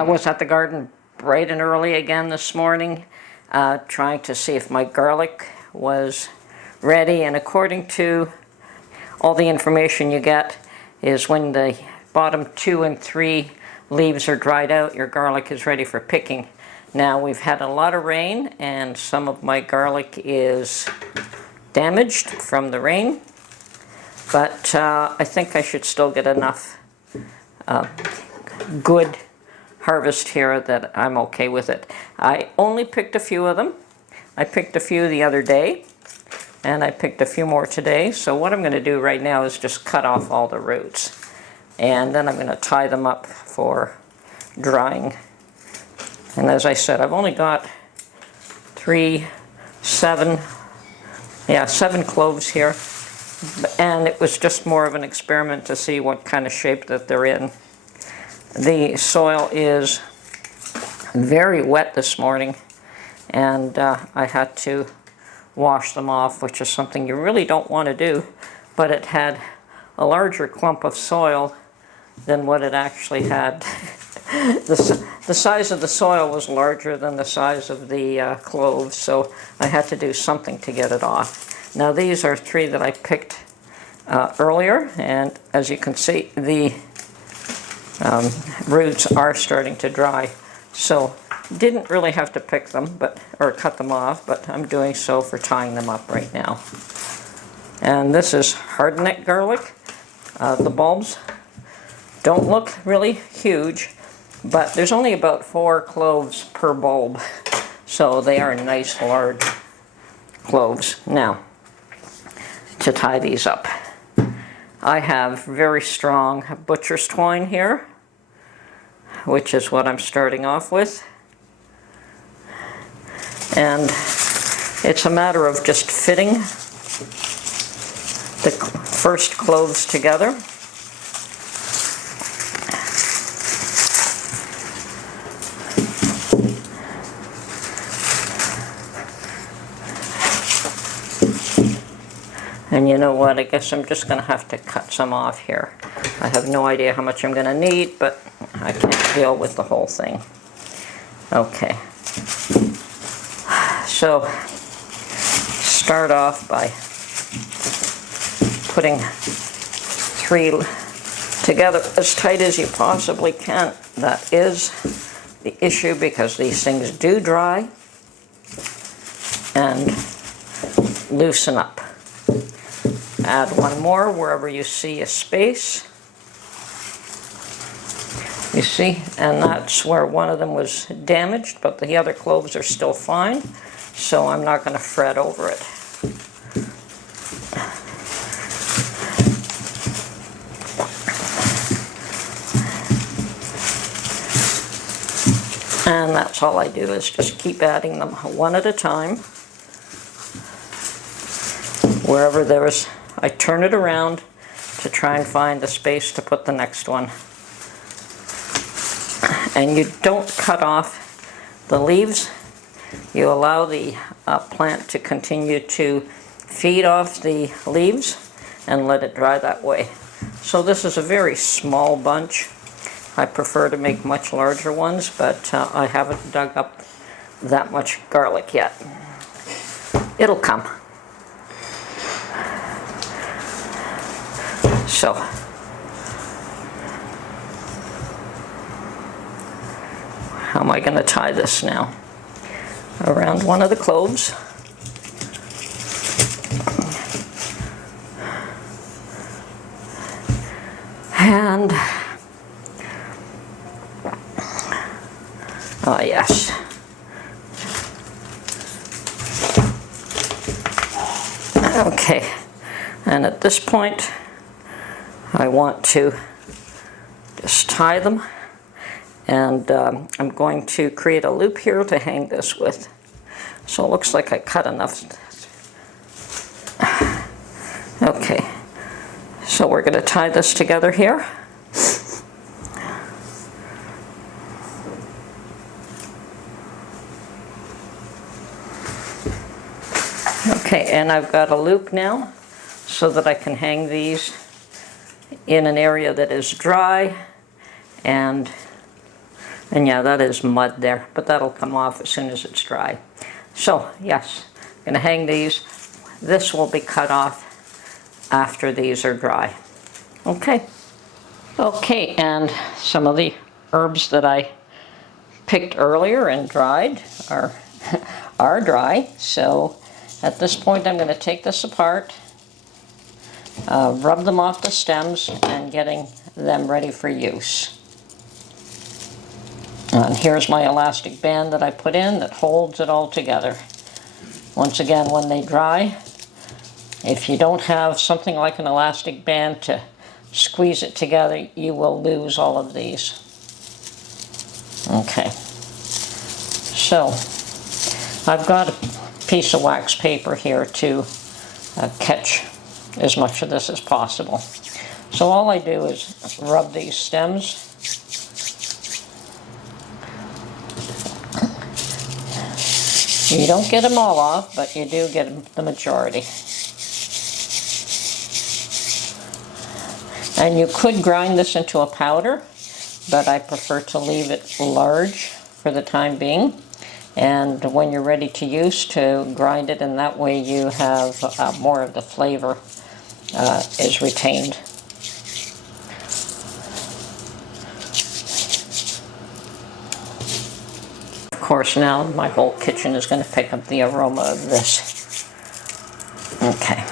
I was at the garden bright and early again this morning, trying to see if my garlic was ready. And according to all the information you get, is when the bottom 2 and 3 leaves are dried out, your garlic is ready for picking. Now, we've had a lot of rain, and some of my garlic is damaged from the rain, but I think I should still get enough good harvest here that I'm okay with it. I only picked a few of them. I picked a few the other day, and I picked a few more today. So what I'm going to do right now is just cut off all the roots, and then I'm going to tie them up for drying. And as I said, I've only got 7 cloves here, and it was just more of an experiment to see what kind of shape that they're in. The soil is very wet this morning, and I had to wash them off, which is something you really don't want to do, but it had a larger clump of soil than what it actually had. The size of the soil was larger than the size of the cloves, so I had to do something to get it off. Now, these are 3 that I picked earlier, and as you can see, the roots are starting to dry. So didn't really have to pick them, or cut them off, but I'm doing so for tying them up right now. And this is hardneck garlic. The bulbs don't look really huge, but there's only about 4 cloves per bulb, so they are nice large cloves. Now, to tie these up, I have very strong butcher's twine here, which is what I'm starting off with. And it's a matter of just fitting the first cloves together. And you know what, I guess I'm just going to have to cut some off here. I have no idea how much I'm going to need, but I can't deal with the whole thing. Okay. So, start off by putting 3 together as tight as you possibly can. That is the issue, because these things do dry and loosen up. Add 1 more wherever you see a space. You see, and that's where one of them was damaged, but the other cloves are still fine, so I'm not going to fret over it. And that's all I do, is just keep adding them 1 at a time. Wherever there is, I turn it around to try and find a space to put the next one. And you don't cut off the leaves. You allow the plant to continue to feed off the leaves and let it dry that way. So this is a very small bunch. I prefer to make much larger ones, but I haven't dug up that much garlic yet. It'll come. So, how am I going to tie this now? Around one of the cloves. And, oh yes. Okay, and at this point, I want to just tie them, and I'm going to create a loop here to hang this with. So it looks like I cut enough. Okay, so we're going to tie this together here. Okay, and I've got a loop now so that I can hang these in an area that is dry and And yeah, that is mud there, but that'll come off as soon as it's dry. So yes, I'm going to hang these. This will be cut off after these are dry. Okay. Okay, and some of the herbs that I picked earlier and dried are, are dry. So at this point I'm going to take this apart, rub them off the stems, and getting them ready for use. And here's my elastic band that I put in that holds it all together. Once again, when they dry, if you don't have something like an elastic band to squeeze it together, you will lose all of these. Okay, so I've got a piece of wax paper here to catch as much of this as possible. So all I do is rub these stems. You don't get them all off, but you do get the majority. And you could grind this into a powder, but I prefer to leave it large for the time being. And when you're ready to use, to grind it, and that way you have more of the flavor is retained. Of course, now my whole kitchen is going to pick up the aroma of this. Okay.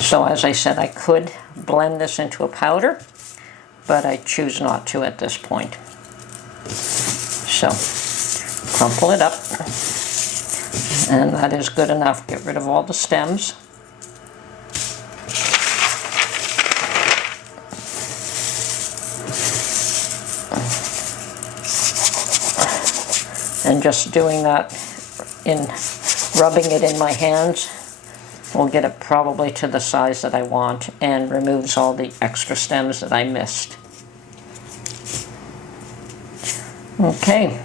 So as I said, I could blend this into a powder, but I choose not to at this point. So, crumple it up, and that is good enough. Get rid of all the stems. And just doing that, in rubbing it in my hands, will get it probably to the size that I want and removes all the extra stems that I missed. Okay.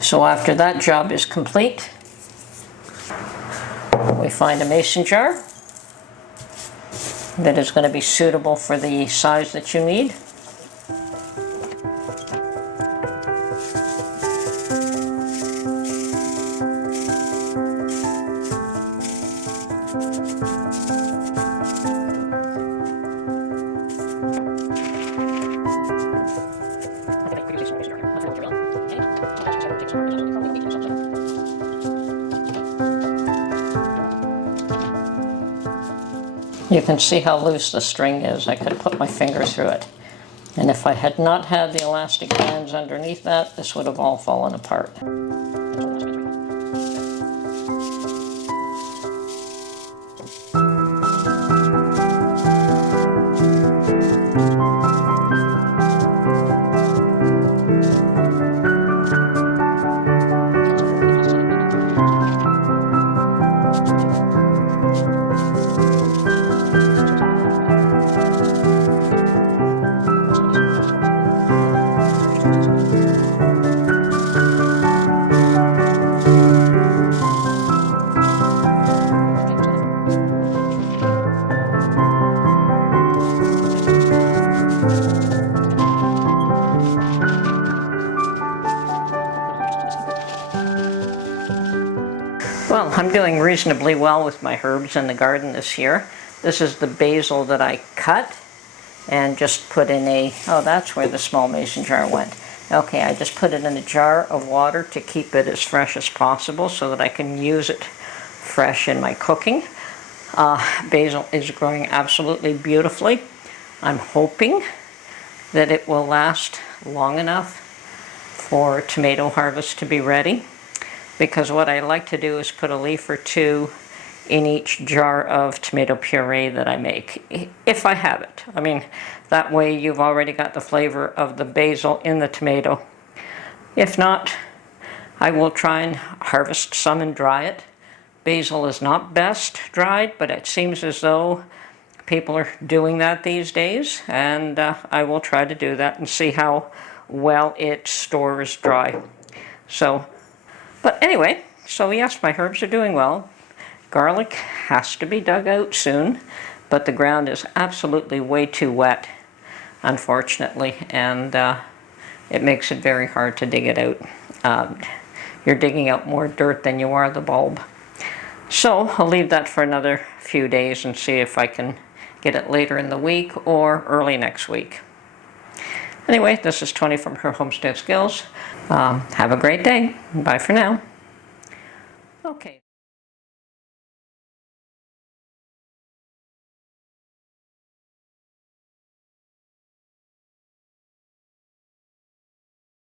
So after that job is complete, we find a mason jar that is going to be suitable for the size that you need. You can see how loose the string is. I could put my finger through it. And if I had not had the elastic bands underneath that, this would have all fallen apart. Well, I'm doing reasonably well with my herbs in the garden this year. This is the basil that I cut and just put in a, oh, that's where the small mason jar went. Okay, I just put it in a jar of water to keep it as fresh as possible so that I can use it fresh in my cooking. Basil is growing absolutely beautifully. I'm hoping that it will last long enough for tomato harvest to be ready, because what I like to do is put a leaf or two in each jar of tomato puree that I make, if I have it. I mean, that way you've already got the flavor of the basil in the tomato. If not, I will try and harvest some and dry it. Basil is not best dried, but it seems as though people are doing that these days, and I will try to do that and see how well it stores dry. So, but anyway, so yes, my herbs are doing well. Garlic has to be dug out soon, but the ground is absolutely way too wet, unfortunately, and it makes it very hard to dig it out. You're digging out more dirt than you are the bulb. So I'll leave that for another few days and see if I can get it later in the week or early next week. Anyway, this is Tony from Her Homestead Skills. Have a great day. Bye for now. Okay.